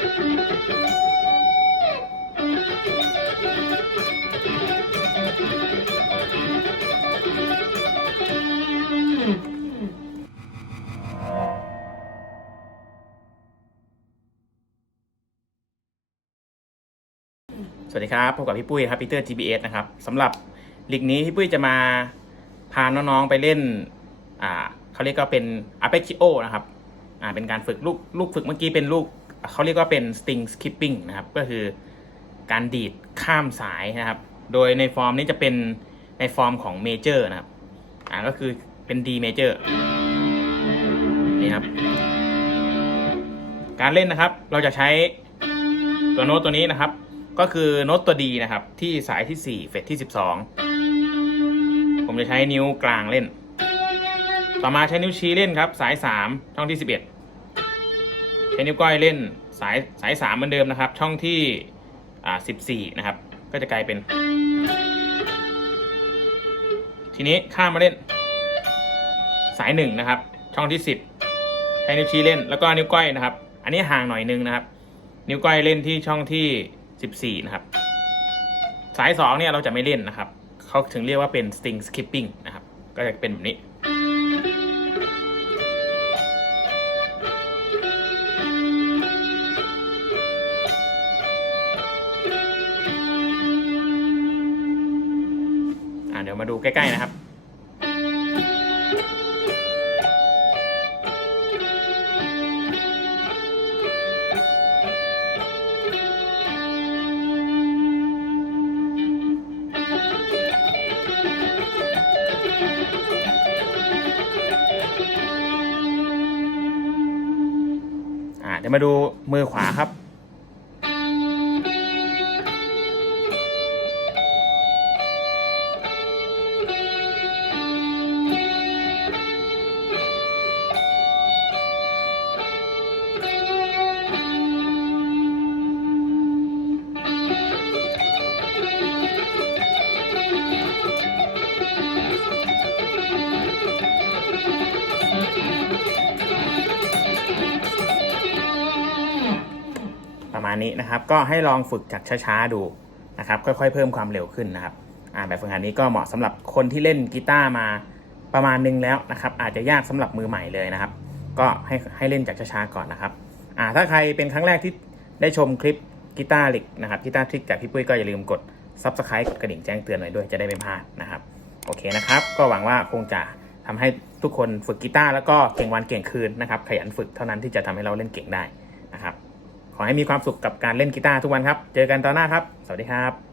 สวัสดีครับ พบกับพี่ปุ้ยครับปีเตอร์ GBS นะครับสำหรับลีกนี้พี่ปุ้ยจะมาพาน้องๆไปเล่น อ่าเขาเรียกก็เป็น a p e c i o นะครับ อ่า เป็นการฝึกลูกลูกฝึกเมื่อกี้เป็นลูก เขาเรียกว่าเป็น string skipping นะครับ ก็คือการดีดข้ามสายนะครับ โดยในฟอร์มนี้จะเป็นในฟอร์มของ major นะครับ อ่าก็คือเป็น D major นี่ครับ การเล่นนะครับ เราจะใช้ตัวโน้ตตัวนี้นะครับ ก็คือโน้ตตัวดีนะครับ ที่สายที่ 4 เฟสที่ 12 ผมจะใช้นิ้วกลางเล่น ต่อมาใช้นิ้วชี้เล่นครับ สาย 3 ช่องที่ 11 ช้นิ้วก้อยเล่นสายสาย3เหมือนเดิมนะครับ ช่องที่อ่า14นะครับ ก็จะกลายเป็น ทีนี้ข้ามมาเล่น สาย1นะครับ ช่องที่10ใช้นิ้วชี้เล่นแล้วก็นิ้วก้อยนะครับ อันนี้ห่างหน่อยนึงนะครับ นิ้วก้อยเล่นที่ช่องที่14นะครับ สาย2เนี่ยเราจะไม่เล่นนะครับเขาถึงเรียกว่าเป็น string skipping นะครับ ก็จะเป็นแบบนี้ ดี๋ยวมาดูใกล้ๆนะครับอ่าเดี๋ยวมาดูมือขวาครับ มาณนี้นะครับ ก็ให้ลองฝึกจากช้าๆดูนะครับ ค่อยๆ เพิ่มความเร็วขึ้นนะครับแบบฝึกหัดนี้ก็เหมาะสำหรับคนที่เล่นกีตาร์มาประมาณนึงแล้วนะครับ อาจจะยากสำหรับมือใหม่เลยนะครับ ก็ให้ให้เล่นจากช้าๆก่อนนะครับถ้าใครเป็นครั้งแรกที่ได้ชมคลิปกีตาร์ลิกนะครับกีตาร์ทริกจากพี่ปุ้ยก็อย่าลืมกด Subscribe กดกระดิ่งแจ้งเตือนไว้ด้วยจะได้ไม่พลาดนะครับโอเคนะครับ ก็หวังว่าคงจะทำให้ทุกคนฝึกกีตาร์แล้วก็เก่งวันเก่งคืนนะครับขยันฝึกเท่านั้นที่จะทำให้เราเล่นเก่งได้ ขอให้มีความสุขกับการเล่นกีตาร์ทุกวันครับ เจอกันตอนหน้าครับ สวัสดีครับ